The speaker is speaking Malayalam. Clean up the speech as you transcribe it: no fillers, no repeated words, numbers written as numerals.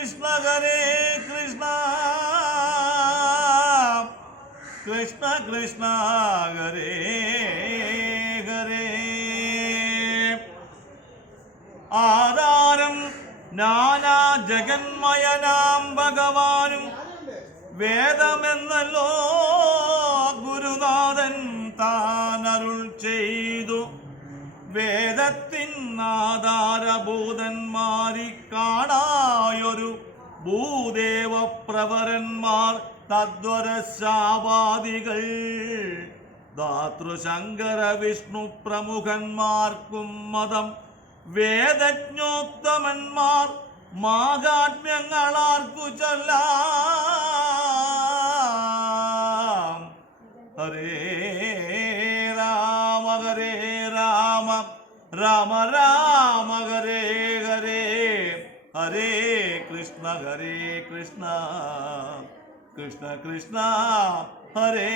കൃഷ്ണ ഹരേ കൃഷ്ണ കൃഷ്ണ കൃഷ്ണ ഹരേ ഹരേ. ആധാരം നാനാ ജഗന്മയനാം ഭഗവാനും വേദമെന്നല്ലോ ഗുരുനാഥൻ താനരുൾ ചെയ്തു. വേദത്തിൻ ആധാരഭൂതന്മാരി കാണായൊരു ഭൂദേവപ്രവരന്മാർ തദ്വരശാപാദികൾ ധാതൃശങ്കര വിഷ്ണു പ്രമുഖന്മാർക്കും മതം വേദജ്ഞോത്തമന്മാർ മാഹാത്മ്യങ്ങളാർക്കു ചൊല്ലാം. ഹരേ രാമ ഹരേ രാമ രാമ രാമ ഹരേ ഹരേ. ഹരേ കൃഷ്ണ കൃഷ്ണ കൃഷ്ണ ഹരേ